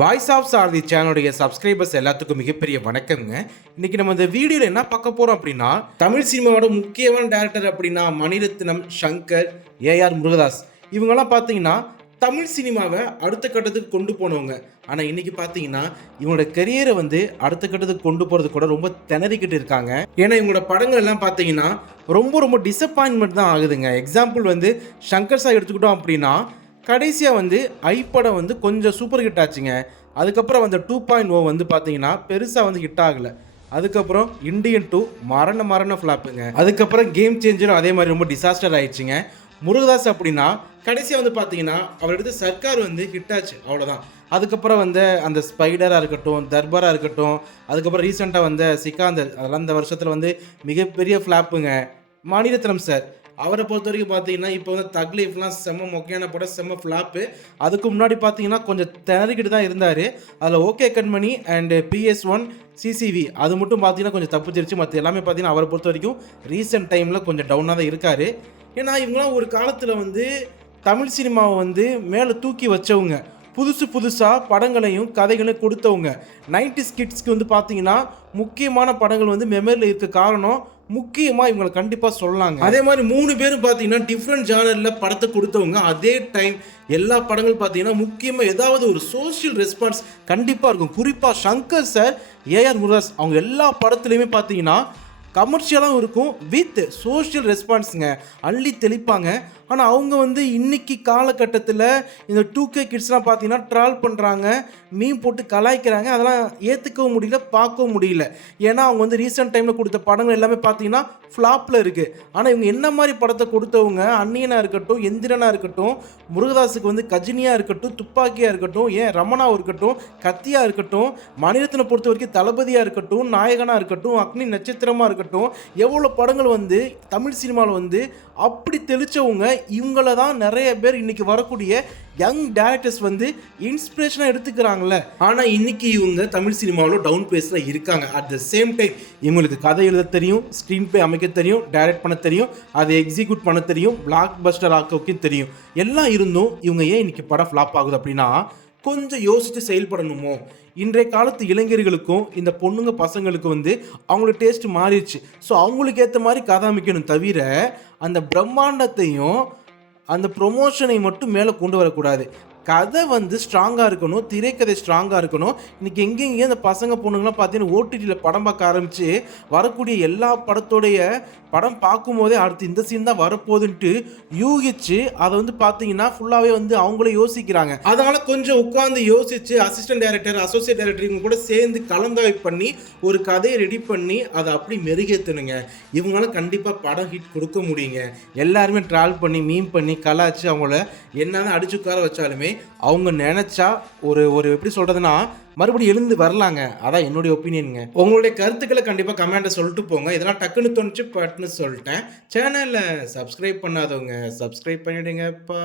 Voice of சாரதி சேனலுடைய subscribers எல்லாத்துக்கும் மிகப்பெரிய வணக்கம்ங்க. இன்னைக்கு நம்ம இந்த வீடியோவில் என்ன பார்க்க போகிறோம் அப்படின்னா, தமிழ் சினிமாவோட முக்கியமான டேரக்டர் அப்படின்னா மணிரத்னம், சங்கர், ஏஆர் முருகதாஸ் இவங்கெல்லாம் பார்த்தீங்கன்னா தமிழ் சினிமாவை அடுத்த கட்டத்துக்கு கொண்டு போனவங்க. ஆனால் இன்னைக்கு பார்த்தீங்கன்னா இவங்களோட கரியரை அடுத்த கட்டத்துக்கு கொண்டு போகிறது கூட ரொம்ப திணறிக்கிட்டு இருக்காங்க. ஏன்னா இவங்களோட படங்கள் எல்லாம் பார்த்தீங்கன்னா ரொம்ப ரொம்ப டிசப்பாயின்மெண்ட் தான் ஆகுதுங்க. எக்ஸாம்பிள் சங்கர் சார் எடுத்துக்கிட்டோம் அப்படின்னா கடைசியாக ஐ படம் கொஞ்சம் சூப்பர் ஹிட் ஆச்சுங்க. அதுக்கப்புறம் 2.0 பார்த்தீங்கன்னா பெருசாக ஹிட் ஆகலை. அதுக்கப்புறம் இண்டியன் 2 மரண ஃப்ளாப்புங்க. அதுக்கப்புறம் கேம் சேஞ்சரும் அதே மாதிரி ரொம்ப டிசாஸ்டர் ஆயிடுச்சுங்க. முருகதாஸ் அப்படின்னா கடைசியாக பார்த்தீங்கன்னா அவர் எடுத்து சர்க்கார் ஹிட் ஆச்சு, அவ்வளோதான். அதுக்கப்புறம் அந்த ஸ்பைடராக இருக்கட்டும், தர்பாராக இருக்கட்டும், அதுக்கப்புறம் ரீசெண்டாக சிக்காந்தர், அதெல்லாம் இந்த வருஷத்தில் மிகப்பெரிய ஃப்ளாப்புங்க. மணிரத்னம் சார் அவரை பொறுத்த வரைக்கும் பார்த்தீங்கன்னா இப்போ தக்லீஃப்லாம் செம்ம மொக்கையான படம், செம்ம ஃப்ளாப்பு. அதுக்கு முன்னாடி பார்த்தீங்கன்னா கொஞ்சம் திணறிக்கிட்டு தான் இருந்தார். அதில் okay Kanmani and PS1 CCV அது மட்டும் பார்த்தீங்கன்னா கொஞ்சம் தப்புச்சிருச்சு. மற்ற எல்லாமே பார்த்தீங்கன்னா அவரை பொறுத்த வரைக்கும் ரீசெண்ட் டைமில் கொஞ்சம் டவுனாக தான் இருக்கார். ஏன்னா இவங்களாம் ஒரு காலத்தில் தமிழ் சினிமாவை மேலே தூக்கி வச்சவங்க, புதுசாக படங்களையும் கதைகளையும் கொடுத்தவங்க. 90s கிட்ஸ்க்கு பார்த்தீங்கன்னா முக்கியமான படங்கள் மெமரியில் இருக்க காரணம் முக்கியமாக இவங்களை கண்டிப்பாக சொல்லலாங்க. அதே மாதிரி 3 பேரும் பார்த்தீங்கன்னா டிஃப்ரெண்ட் ஜானரில் படத்தை கொடுத்தவங்க. அதே டைம் எல்லா படங்கள் பார்த்தீங்கன்னா முக்கியமாக ஏதாவது ஒரு சோஷியல் ரெஸ்பான்ஸ் கண்டிப்பாக இருக்கும். குறிப்பாக சங்கர் சார், ஏஆர் முருகதாஸ் அவங்க எல்லா படத்துலையுமே பார்த்தீங்கன்னா கமர்ஷியலாகவும் இருக்கும், வித் சோஷியல் ரெஸ்பான்ஸுங்க அள்ளி தெளிப்பாங்க. ஆனால் அவங்க இன்னைக்கு காலகட்டத்தில் இந்த 2K கிட்ஸ்லாம் பார்த்தீங்கன்னா ட்ரால் பண்ணுறாங்க, மீன் போட்டு கலாய்க்கிறாங்க. அதெல்லாம் ஏற்றுக்கவும் முடியல, பார்க்கவும் முடியல. ஏன்னா அவங்க ரீசெண்ட் டைமில் கொடுத்த படங்கள் எல்லாமே பார்த்தீங்கன்னா ஃப்ளாப்பில் இருக்குது. ஆனால் இவங்க என்ன மாதிரி படத்தை கொடுத்தவங்க, அந்நியனாக இருக்கட்டும், எந்திரனாக இருக்கட்டும், முருகதாஸுக்கு கஜினியாக இருக்கட்டும், துப்பாக்கியாக இருக்கட்டும், ஏன் ரமணாவும் இருக்கட்டும், கத்தியாக இருக்கட்டும், மணிரத்னை பொறுத்த வரைக்கும் தளபதியாக இருக்கட்டும், நாயகனாக இருக்கட்டும், அக்னி நட்சத்திரமாக இருக்கட்டும், எவ்வளோ படங்கள் தமிழ் சினிமாவில் அப்படி தெளித்தவங்க. இவங்கள தான் நிறைய பேர் இன்னைக்கு வரக்கூடிய யங் டைரக்டர்ஸ் இன்ஸ்பிரேஷனாக எடுத்துக்கிறாங்கல்ல. ஆனால் இன்னைக்கு இவங்க தமிழ் சினிமாவில் டவுன் பேஸில் இருக்காங்க. அட் த சேம் டைம் இவங்களுக்கு கதை எழுத தெரியும், ஸ்க்ரீன் பிளே அமைக்க தெரியும், டைரக்ட் பண்ண தெரியும், அதை எக்ஸிக்யூட் பண்ண தெரியும், பிளாக் பஸ்டர் ஆக்கவுக்கும் தெரியும். எல்லாம் இருந்தும் இவங்க ஏன் இன்னைக்கு படம் ஃப்ளாப் ஆகுது அப்படின்னா கொஞ்சம் யோசித்து செயல்படணுமோ. இன்றைய காலத்து இளைஞர்களுக்கும் இந்த பொண்ணுங்க பசங்களுக்கு அவங்களோட டேஸ்ட் மாறிடுச்சு. ஸோ அவங்களுக்கு ஏற்ற மாதிரி கதை அமைக்கணும் தவிர அந்த பிரம்மாண்டத்தையும் அந்த ப்ரொமோஷனை மட்டும் மேலே கொண்டு வரக்கூடாது. கதை ஸ்ட்ராங்காக இருக்கணும், திரைக்கதை ஸ்ட்ராங்காக இருக்கணும். இன்றைக்கி எங்கெங்கே அந்த பசங்க பொண்ணுங்களாம் பார்த்தீங்கன்னா ஓடிடியில் படம் பார்க்க ஆரம்பித்து வரக்கூடிய எல்லா படத்தோடைய படம் பார்க்கும்போதே அடுத்து இந்த சீன் தான் வரப்போகுதுன்ட்டு யூகிச்சு அதை பார்த்தீங்கன்னா ஃபுல்லாகவே அவங்களே யோசிக்கிறாங்க. அதனால் கொஞ்சம் உட்காந்து யோசித்து அசிஸ்டன்ட் டைரக்டர், அசோசியேட் டைரக்டர் இவங்க கூட சேர்ந்து கலந்தாய்வு பண்ணி ஒரு கதையை ரெடி பண்ணி அதை அப்படி மெருகேற்றணுங்க. இவங்களால கண்டிப்பாக படம் ஹிட் கொடுக்க முடியுங்க. எல்லாருமே ட்ராவல் பண்ணி மீம் பண்ணி கலாச்சு அவங்கள என்னதான் அடிச்சு உட்கார வச்சாலுமே அவங்க நினைச்சா ஒரு எப்படி சொல்றதுன்னா மறுபடியும் எழுந்து வரலாங்க. அதான் என்னுடைய ஒப்பீனியனுங்க. உங்களுடைய கருத்துக்களை கண்டிப்பாக கமெண்ட்டை சொல்லிட்டு போங்க. இதெல்லாம் டக்குன்னு தோணுச்சு பட்டுன்னு சொல்லிட்டேன். சேனலில் சப்ஸ்கிரைப் பண்ணாதவங்க சப்ஸ்கிரைப் பண்ணிடுங்கப்பா.